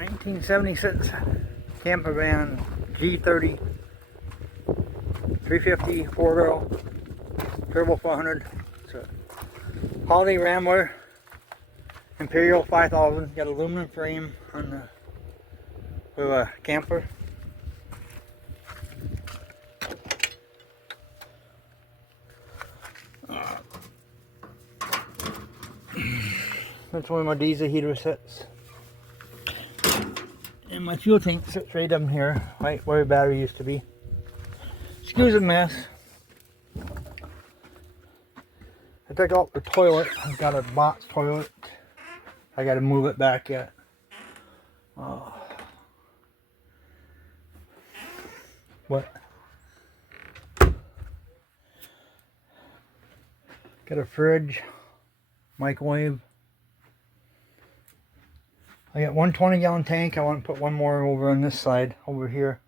1976 camper van G30 350 4-wheel turbo 400. It's a Holiday Rambler Imperial 5000. Got aluminum frame on the with a camper. That's where my diesel heater sits. And my fuel tank sits right down here, right where the battery used to be. Excuse the mess. I took out the toilet. I've got a box toilet. I got to move it back yet. What? Got a fridge, microwave. I got one 20-gallon tank. I want to put one more over on this side, over here.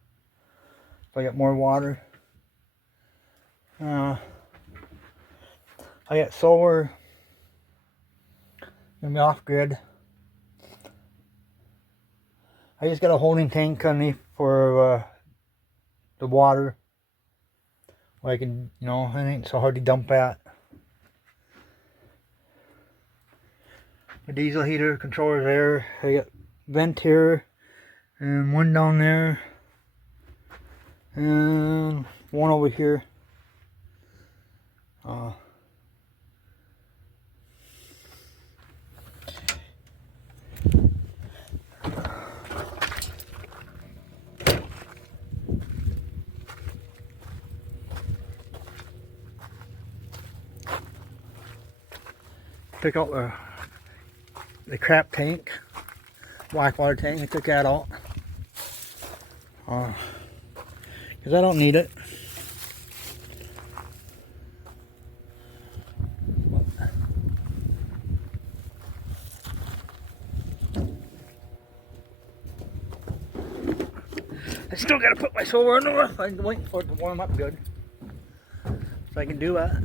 So I got more water. I got solar. Gonna be off grid. I just got a holding tank underneath for the water. Where I can, you know, it ain't so hard to dump at. My diesel heater controller there. I got vent here and one down there and one over here. Took out the crap tank, black water tank. I took that out because I don't need it. I still gotta put my solar on the roof. I'm waiting for it to warm up good so I can do that.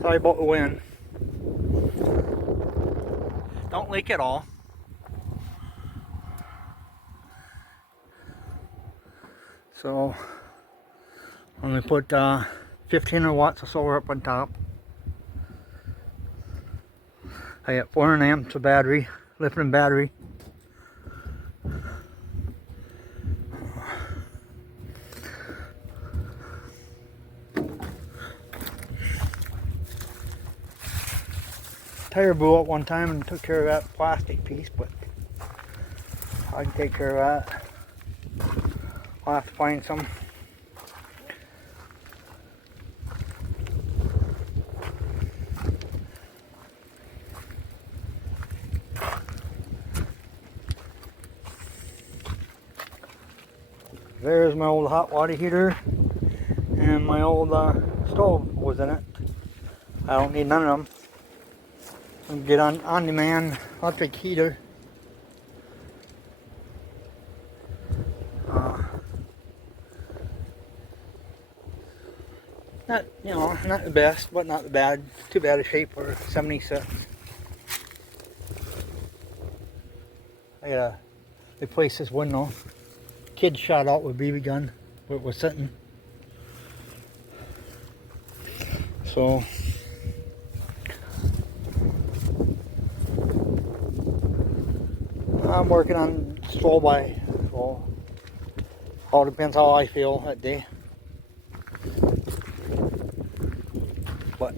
Sorry about the wind. Don't leak at all. So I'm going to put 1500 watts of solar up on top. I got 400 amps of battery, lithium battery. Tire blew up one time and took care of that plastic piece, but I can take care of that. I'll have to find some. There's my old hot water heater, and my old stove was in it. I don't need none of them. I'll get on demand electric heater. Not, you know, not the best, but not the bad. Too bad a shape for 76. I gotta replace this window. Kid shot out with BB gun where it was sitting. So I'm working on stroll by. So all depends how I feel that day. But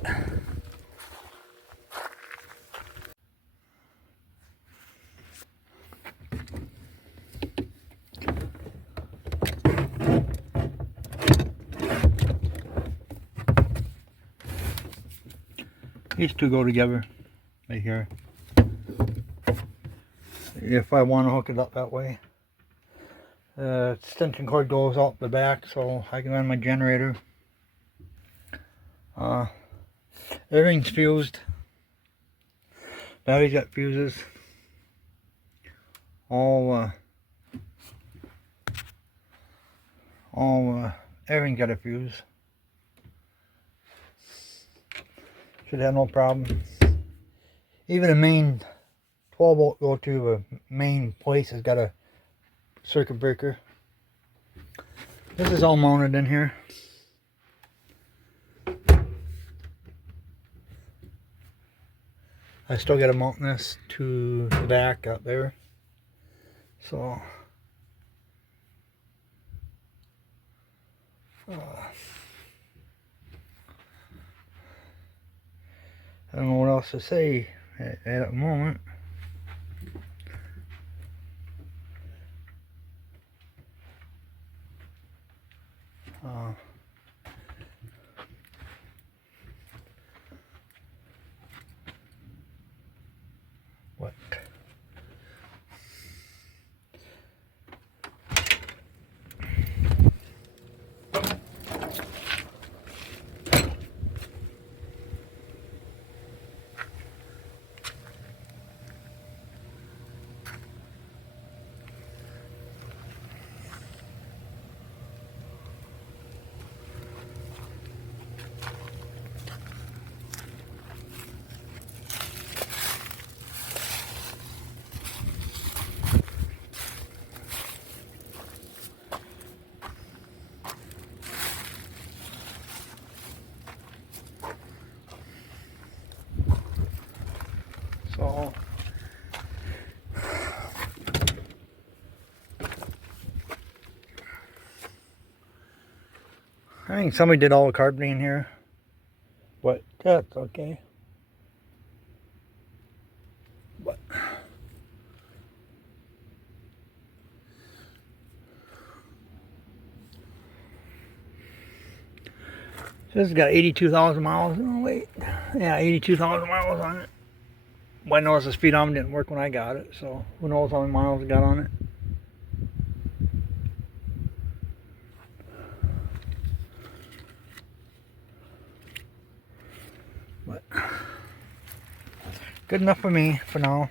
these two go together right here. If I want to hook it up that way. Extension cord goes out the back so I can run my generator. Everything's fused. Battery's got fuses. All Everything got a fuse. Should have no problem. Even the main 12 volt go to a main place has got a circuit breaker. This is all mounted in here. I still got to mount this to the back up there. So I don't know what else to say at the moment. What? So I think somebody did all the carpeting here, but that's okay. But this has got 82,000 miles. Oh wait, yeah, 82,000 miles on it. Well, I noticed the speedometer didn't work when I got it, so who knows how many miles it got on it. But good enough for me for now.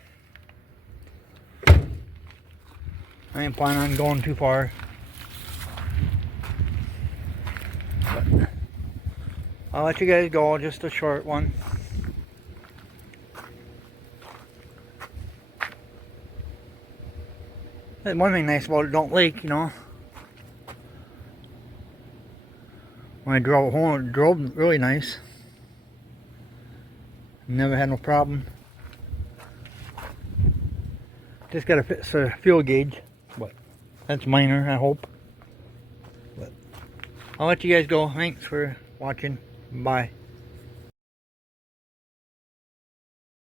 I ain't planning on going too far. But I'll let you guys go, just a short one. That's one thing nice about it, don't leak, you know. When I drove home, it drove really nice. Never had no problem. Just gotta fix the fuel gauge, but that's minor, I hope. But I'll let you guys go. Thanks for watching. Bye.